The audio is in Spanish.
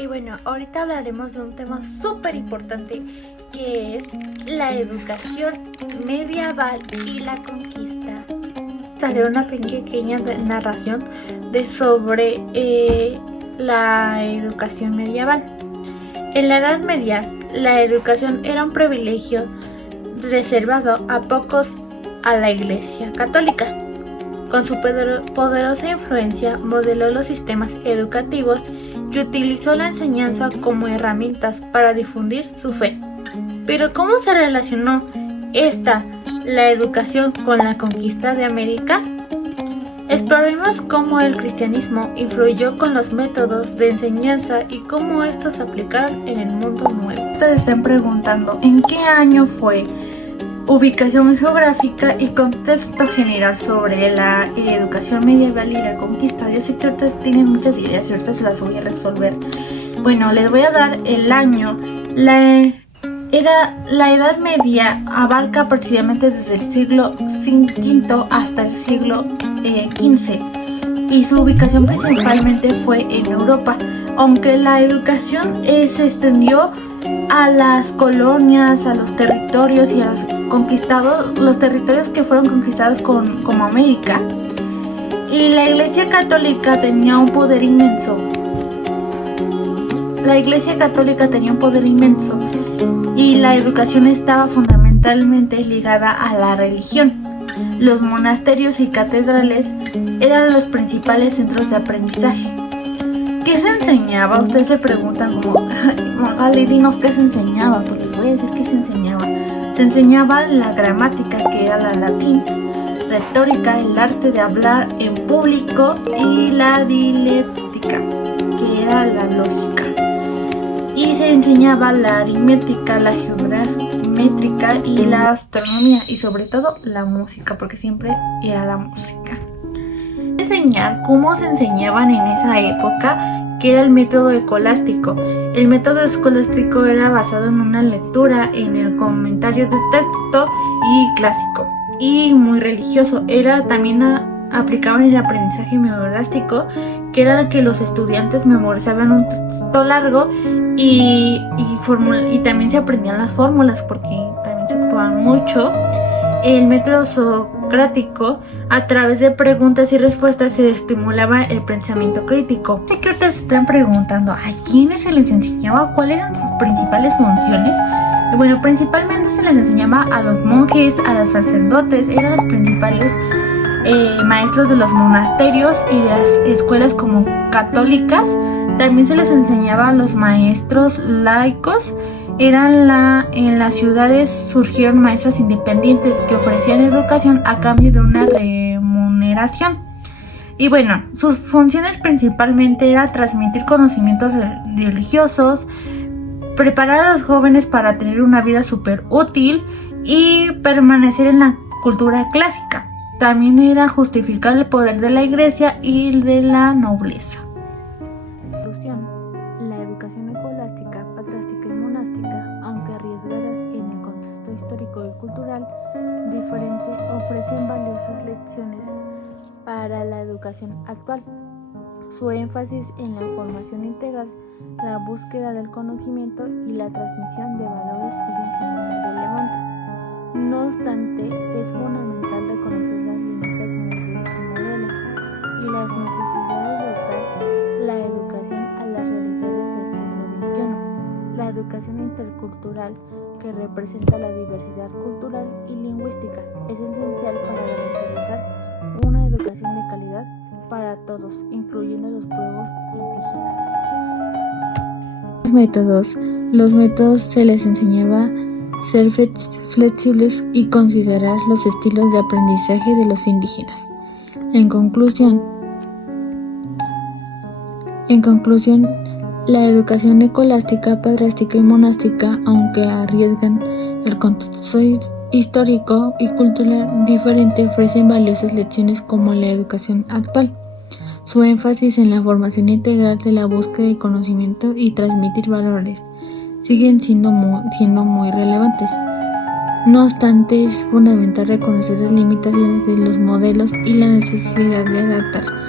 Y bueno, ahorita hablaremos de un tema súper importante que es la educación medieval y la conquista. Haré una pequeña narración sobre la educación medieval. En la Edad Media, la educación era un privilegio reservado a pocos a la Iglesia Católica. Con su poderosa influencia, modeló los sistemas educativos y utilizó la enseñanza como herramientas para difundir su fe. Pero ¿cómo se relacionó la educación con la conquista de América? Exploremos cómo el cristianismo influyó con los métodos de enseñanza y cómo estos se aplicaron en el mundo nuevo. Ustedes están preguntando ¿en qué año fue? Ubicación geográfica y contexto general sobre la educación medieval y la conquista. Yo sé que ustedes tienen muchas ideas y ahorita se las voy a resolver. Bueno, les voy a dar el año. La Edad Media abarca aproximadamente desde el siglo V hasta el siglo XV y su ubicación principalmente fue en Europa, aunque la educación se extendió a las colonias, a los territorios y a los territorios que fueron conquistados como América. Y la Iglesia Católica tenía un poder inmenso. Y la educación estaba fundamentalmente ligada a la religión. Los monasterios y catedrales eran los principales centros de aprendizaje. ¿Qué se enseñaba? Ustedes se preguntan como, vale, dinos qué se enseñaba. Pues les voy a decir qué se enseñaba. Se enseñaba la gramática, que era la latín, retórica, el arte de hablar en público, y la dialéctica, que era la lógica. Y se enseñaba la aritmética, la geométrica y la astronomía, y sobre todo la música, porque siempre era la música. Enseñar cómo se enseñaban en esa época, que era el método escolástico. El método escolástico era basado en una lectura, en el comentario de texto y clásico, y muy religioso. También aplicaban el aprendizaje memorástico, que era que los estudiantes memorizaban un texto largo y también se aprendían las fórmulas, porque también se ocupaban mucho. El método socrático, a través de preguntas y respuestas, se estimulaba el pensamiento crítico. Sé que ustedes se están preguntando ¿a quiénes se les enseñaba? ¿Cuáles eran sus principales funciones? Bueno, principalmente se les enseñaba a los monjes, a los sacerdotes, eran los principales maestros de los monasterios y de las escuelas como católicas. También se les enseñaba a los maestros laicos. En las ciudades surgieron maestros independientes que ofrecían educación a cambio de una remuneración. Y bueno, sus funciones principalmente era transmitir conocimientos religiosos, preparar a los jóvenes para tener una vida súper útil y permanecer en la cultura clásica. También era justificar el poder de la iglesia y de la nobleza. La educación escolástica, patrística y monástica, aunque arriesgadas en el contexto histórico y cultural diferente, ofrecen valiosas lecciones para la educación actual. Su énfasis en la formación integral, la búsqueda del conocimiento y la transmisión de valores siguen siendo muy relevantes. No obstante, es fundamental reconocer las limitaciones de estos modelos y las necesidades de adaptar la educación a las realidades del siglo XXI. La educación intercultural, que representa la diversidad cultural y lingüística, es esencial para garantizar una educación de calidad para todos, incluyendo los pueblos indígenas. Los métodos se les enseñaba a ser flexibles y considerar los estilos de aprendizaje de los indígenas. En conclusión, la educación escolástica, patrística y monástica, aunque arriesgan el contexto histórico y cultural diferente, ofrecen valiosas lecciones como la educación actual. Su énfasis en la formación integral de la búsqueda de conocimiento y transmitir valores siguen siendo muy relevantes. No obstante, es fundamental reconocer las limitaciones de los modelos y la necesidad de adaptar